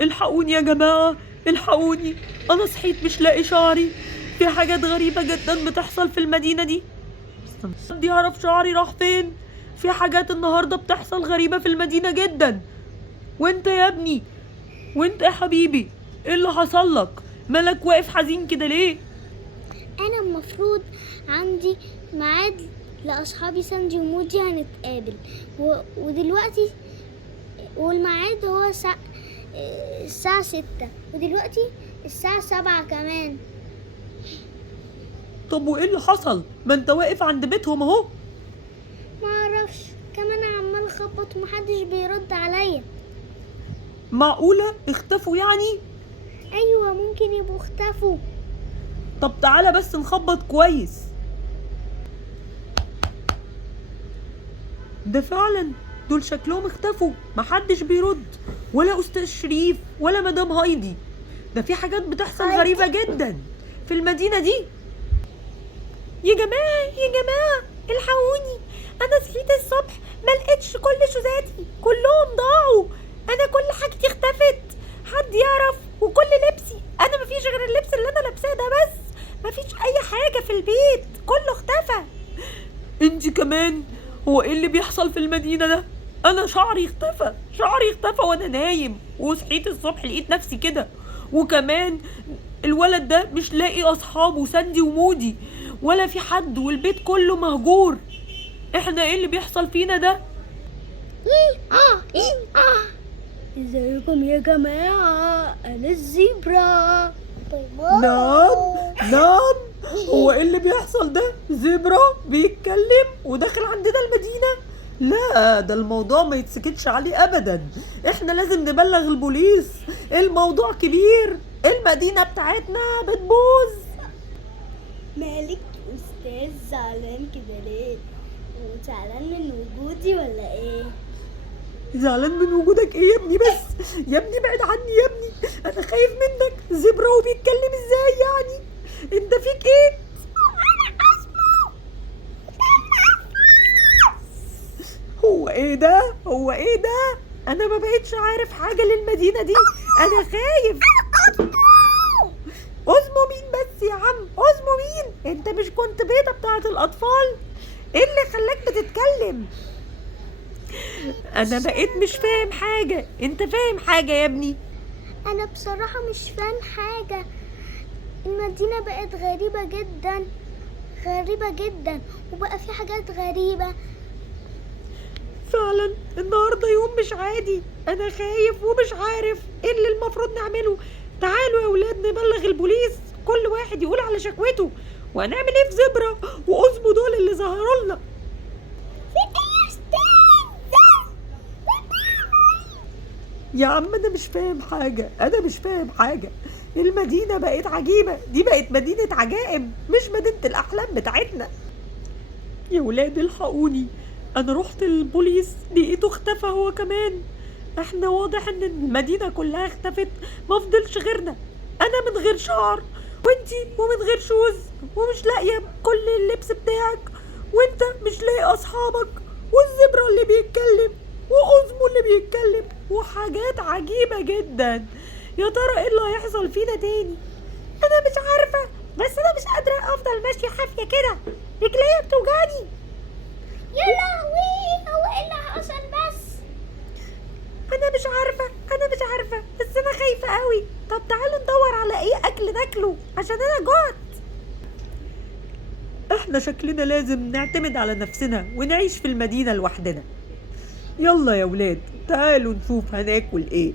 الحقوني يا جماعة، الحقوني، أنا صحيت مش لاقي شعري. في حاجات غريبة جدا بتحصل في المدينة دي. حد يعرف شعري راح فين؟ في حاجات النهاردة بتحصل غريبة في المدينة جدا. وانت يا ابني، وانت يا حبيبي، ايه اللي حصل لك؟ مالك واقف حزين كده ليه؟ انا المفروض عندي ميعاد لاصحابي ساندي ومودي هنتقابل ودلوقتي والميعاد هو الساعة 6 ودلوقتي الساعة 7 كمان. طب وايه اللي حصل؟ ما انت واقف عند بيتهم اهو. معرفش، كمان عمال اخبط ومحدش بيرد عليا. معقولة اختفوا يعني؟ ايوه ممكن يبقوا اختفوا. طب تعالى بس نخبط كويس. ده فعلا دول شكلهم اختفوا، محدش بيرد، ولا استاذ شريف ولا مدام هايدي. ده في حاجات بتحصل غريبة جدا في المدينة دي. يا جماعة يا جماعة الحقوني، انا صحيت الصبح ما لقيتش كل شوزاتي، كلهم ضاعوا. انا كل حاجتي اختفت، حد يعرف؟ وكل لبسي، انا مفيش غير اللبس اللي انا لابساه ده بس، مفيش اي حاجة في البيت، كله اختفى. انت كمان؟ هو ايه اللي بيحصل في المدينة ده؟ انا شعري اختفى، شعري اختفى وانا نايم، وصحيت الصبح لقيت نفسي كده. وكمان الولد ده مش لاقي اصحابه ساندي ومودي، ولا في حد، والبيت كله مهجور. احنا ايه اللي بيحصل فينا ده؟ ازيكم يا جماعة، انا الزيبرا. نعم نعم، هو ايه اللي بيحصل ده؟ زبرة بيتكلم وداخل عندنا المدينة؟ لا، ده الموضوع ما يتسكتش عليه ابدا، احنا لازم نبلغ البوليس، الموضوع كبير، المدينة بتاعتنا بتبوظ. مالك استاذ زعلان كده ليه؟ زعلان من وجودي ولا ايه؟ زعلان من وجودك ايه يا ابني؟ بس يا ابني بعد عني يا ابني، انا خايف منك. زبرة وبيتكلم ازاي يعني؟ انت فيك ايه؟ هو ايه ده؟ هو ايه ده؟ انا ما بقتش عارف حاجة للمدينة دي، انا خايف. اسمه مين بس يا عم؟ اسمه مين؟ انت مش كنت بيضة بتاعت الاطفال؟ ايه اللي خلاك بتتكلم؟ انا بقيت مش فاهم حاجة، انت فاهم حاجة يا ابني؟ انا بصراحة مش فاهم حاجة، المدينة بقت غريبة جدا، غريبة جدا، وبقى في حاجات غريبة. فعلا النهاردة يوم مش عادي، انا خايف ومش عارف ايه اللي المفروض نعمله. تعالوا يا ولاد نبلغ البوليس، كل واحد يقول على شكوته، وهنعمل ايه في زبرة وأزمو دول اللي ظهروا لنا. يا عم انا مش فاهم حاجة، انا مش فاهم حاجة، المدينة بقت عجيبة، دي بقت مدينة عجائب مش مدينة الاحلام بتاعتنا. يا ولاد الحقوني، انا رحت للبوليس لقيته اختفى هو كمان. احنا واضح ان المدينة كلها اختفت، ما فضلش غيرنا. انا من غير شعر، وانتي ومن غير شوز، ومش لاقية كل اللبس بتاعك، وانت مش لاقي اصحابك، والزبرة اللي بيتكلم، وأزمو اللي بيتكلم، وحاجات عجيبة جدا. يا ترى ايه اللي هيحصل فينا تاني؟ انا مش عارفة، بس انا مش قادرة افضل ماشية حافية كده، رجليا بتوجعني. يا لهوي، هو ايه اللي حصل بس؟ انا مش عارفة، انا مش عارفة، بس انا خايفة قوي. طب تعالوا ندور على ايه اكل ناكله عشان انا جوعت. احنا شكلنا لازم نعتمد على نفسنا ونعيش في المدينة لوحدنا. يلا يا ولاد تعالوا نشوف هناكل ايه.